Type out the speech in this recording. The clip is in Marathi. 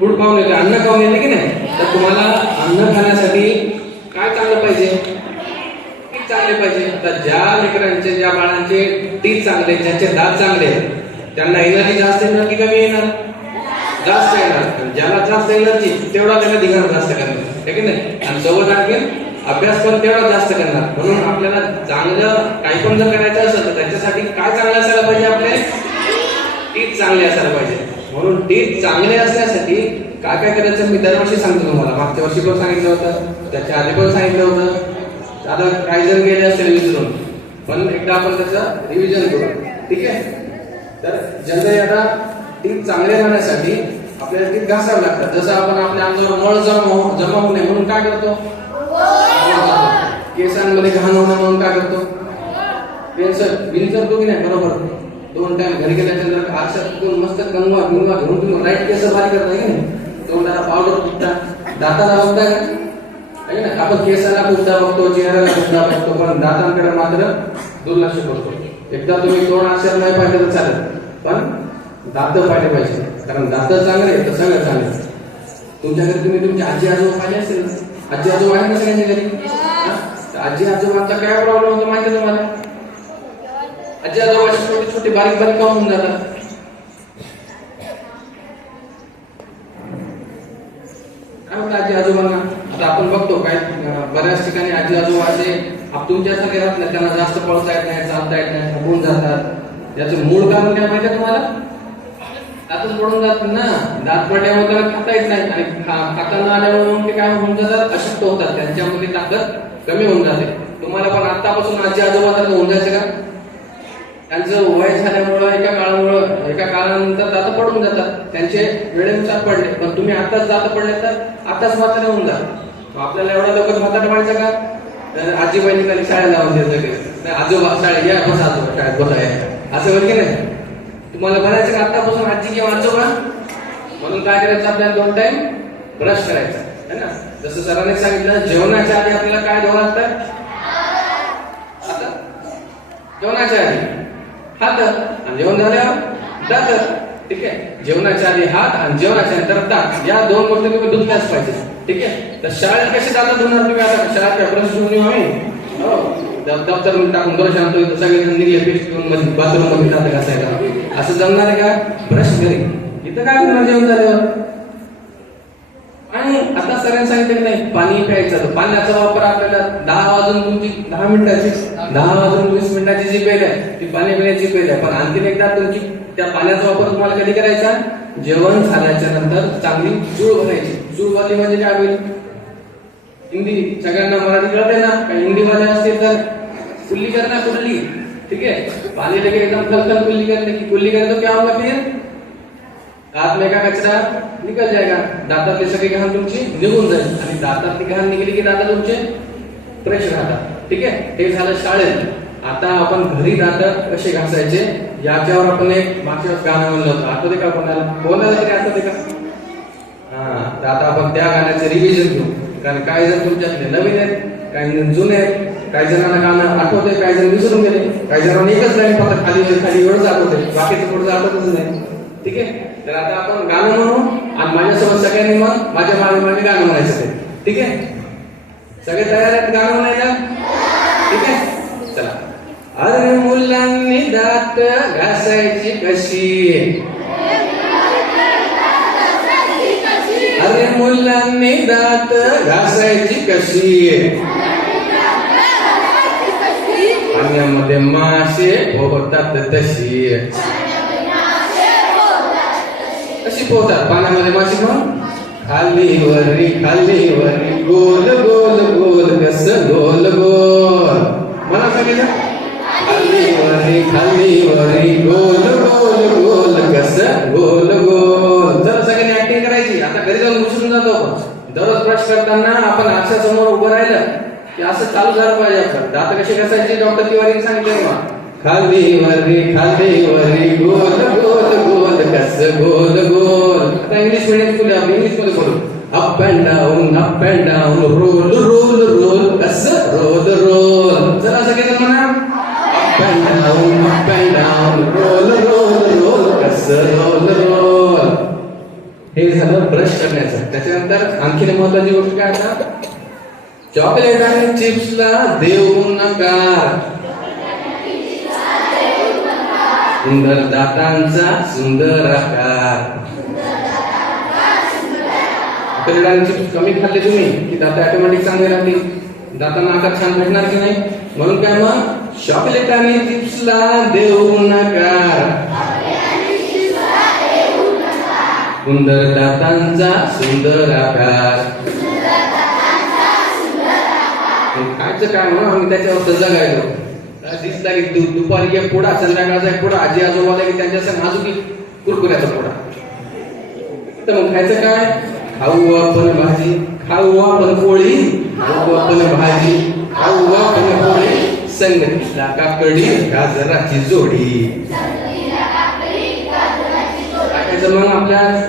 फूड खाऊन येते, अन्न खाऊन येते की नाही. तर तुम्हाला अन्न खाण्यासाठी काय चांगलं पाहिजे, टीथ चांगले पाहिजे. आता ज्या लेकरांचे, ज्या बाळांचे टीथ चांगले, ज्यांचे दात चांगले, त्यांना एनर्जी जास्त येणार की कमी येणार, जास्त येणार. ज्याला जास्त एनर्जी तेवढा त्याला धिंगाणा जास्त करणार, आहे की नाही. आणि सोबत आणखी अभ्यास पण तेवढा जास्त करणार. म्हणून आपल्याला चांगलं काही पण जर करायचं असेल तर त्याच्यासाठी काय चांगलं असायला पाहिजे, आपले टीथ चांगले असायला पाहिजे. म्हणून टीथ चांगले असण्यासाठी काय काय करायचं मी दरवर्षी सांगतो तुम्हाला. मागच्या वर्षी पण सांगितलं होतं, त्याच्या आधी पण सांगितलं होतं. आता काही जण गेले असतील विसरून, पण एकदा आपण त्याचं रिव्हिजन करू, ठीक आहे. तर जनरली आता टीथ चांगले राहण्यासाठी आपल्याला टीथ घासावे लागतात. जसं आपण आपल्या अंगावर मळ जमा होऊ नये म्हणून काय करतो, केसांमध्ये घाण होणं म्हणून काय करतो, विंचरतो की नाही. बरोबर 2 टाइम घरी गेल्यानंतर आरशातून मस्त कंगवा घेऊन तुम्ही राईट केस बारीक करताय की नाही. तोंडाला पावडर पुसता, दाताला बघताय का, आपण केसाला पुसता बघतो, चेहऱ्याला पुसता बघतो, पण दातांकडे मात्र दुर्लक्ष करतो. एकदा तुम्ही तोंड आरशात नाही पाहिजे तर चालेल, पण दात पाहिले पाहिजे. कारण दात चांगले तर सगळं चांगलं. तुमच्या घरी तुम्ही तुमची आजी आजोबा पाहिले असेल, आजी आजोबा आहे ना सगळ्यांच्या घरी. आजी आजोबांचा काय प्रॉब्लेम होतो माहिती आहे तुम्हाला. आजी आजोबाची छोटी छोटी बारीक बारीक काम होऊन जातात. काय होतं आजी आजोबांना. आता आपण बघतो काय बऱ्याच ठिकाणी आजी आजोबाचे तुमच्यासारखे राहत नाही, त्यांना जास्त पळता येत नाही, चालता येत नाही, थकून जातात. याचं मूळ कारण काय माहिती आहे तुम्हाला, दातच पडून जातात ना. दात पडल्यामुळे त्याला खाता येत नाही, आणि खाताना आल्यामुळे ते काय होऊन जातात, अशक्त होतात, त्यांच्यामध्ये ताकद कमी होऊन जाते. तुम्हाला पण आतापासून आजी आजोबा होऊन जायचं का, त्यांचं वय झाल्यामुळं एका काळानंतर दात पडून जातात. त्यांचे वेळेनुसार पडले, पण तुम्ही आताच दात पडले तर आताच म्हातारे होऊन जात. आपल्याला एवढा लवकर म्हातारा व्हायचं का, आजी बहिणी शाळेत लावून द्यायचं, आजोबा शाळेत या, बसा आजोबा शाळेत बसा, असं होईल की नाही. तुम्हाला म्हणायचं का आतापासून आजी किंवा आजोबा. म्हणून काय करायचं, आपल्याला 2 टाइम ब्रश करायचा, है ना. जसं सरांनी सांगितलं, जेवणाच्या आधी आपल्याला काय धुवावं लागतं, आता जेवणाच्या आधी हात, आणि जेवण झाल्यावर दात, ठीक आहे. जेवणाच्या आधी हात आणि जेवणाच्या नंतर दात, या 2 गोष्टी तुम्ही धुतल्याच पाहिजे, ठीक आहे. तर शाळेत कशी दात धुणार तुम्ही, आता शाळेत काय ब्रश घेऊन येऊ आम्ही, हो दप्तर टाकून ब्रश आणतो, सगळेजण निघले पेस्ट घेऊन बाथरूम मध्ये दात घासायला, असं जमणार आहे का. ब्रश घरी, इथं काय होणार जेवण झाल्यावर. आणि आता सरांनी सांगितलं नाही पाणी प्यायचं, तर पाण्याचा वापर आपल्याला 10 वाजून 20 मिनिटाची जी पेल आहे ती पाणी पिण्याची पेल आहे. पण आणखीन एकदा तुमची त्या पाण्याचा वापर तुम्हाला कधी करायचा, जेवण झाल्याच्या नंतर चांगली चूळ भरायची. चूळ भरली म्हणजे काय होईल, हिंदी सगळ्यांना मराठी कळते ना, काही हिंदीमध्ये असतील तर कुल्ली करना कुल्ली, ठीक है. पानी लेके एकदम तल कुल्ली करने की, कुल्ली करे तो क्या होगा, फिर दांत में का कचरा निकल जाएगा, दातातली सगळी घाण तुमची निघून जाईल, आणि दातातली घाण निघली की दात तुमचे फ्रेश राहतात, ठीक आहे. हे झालं शाळेत. आता आपण घरी दात कसे घासायचे याच्यावर आपण एक मागच्या गाणं म्हणलं होतं, आठवते का कोणाला तरी आठवते का. तर आता आपण त्या गाण्याचे रिव्हिजन घेऊ, कारण काही जण तुमच्यातले नवीन आहेत, काही जण जुने आहेत, काही जणांना गाणं आठवते, काही जण विसरून गेले, काही जणांना एकच लाईन फक्त खाली एवढंच आठवते, बाकीचं पुढचं आठवतच नाही, ठीक आहे. तर आता आपण गाणं म्हणू, आणि माझ्यासोबत सगळ्यांनी मग माझ्या मागे गाणं म्हणायचं ते, ठीक आहे. सगळे तयार आहेत गाणं म्हणायला, ठीक आहे. चला. अरे मुलांनी दात घासायची कशी, अरे मुलांनी दात घासायची कशी, पाण्यामध्ये मासे पोहतात तशी, कशी पोहतात पाण्यामध्ये मासे म्हणून, खाली वरी गोल गोल गोल, कस गोल गोल, मला सांगितलं खाली वरी गोल गोल गोल, कस गोल गोल. जर सगळ्यांनी ऍक्टिंग करायची. आता घरी जाऊन विसरून जातो आपण. दररोज ब्रश करताना आपण आरशासमोर उभं राहिलं की असं चालू झालं पाहिजे. आपण दात कशी घासायची डॉक्टर तिवारीने सांगितले ना, खाली वरी गोल गोल गोल, कस गोल गोल. आता इंग्लिश मीडियम स्कूल आहे, आपण इंग्लिश मध्ये बोलू. Up and down roll roll roll, कस रोल रोल. जरा सगळ्यांना म्हणा, up and down roll roll roll, कस रोल रोल. हे झालं ब्रश करण्याचं. त्याच्यानंतर आणखीन महत्वाची गोष्ट काय आता, चॉकलेट आणि चिप्सला देऊ नकार. सुंदर दातांचा सुंदर आकार. चॉकलेट आणि चिप्स कमी खाल्ले तुम्ही की दात ऑटोमॅटिक चांगले राहतील, दातांना आकार छान भेटणार की नाही. म्हणून काय मग, चॉकलेट आणि चिप्सला देऊ नकार. सुंदर दातांचा सुंदर आकार. खायचं काय म्हणून आम्ही त्याच्यावर सजा गायलो. दिसला की दुपारी एक पुडा, संध्याकाळचा एक पुडा, आजी आजोबाला की त्यांच्या संग अजून कुरकुऱ्याचा पुडा. तर मग खायचं काय, खाऊ आपण भाजी, खाऊ आपण पोळी, खाऊ आपण भाजी, खाऊ आपण पोळी, संगतीला काकडी गाजराची जोडी. मग आपल्या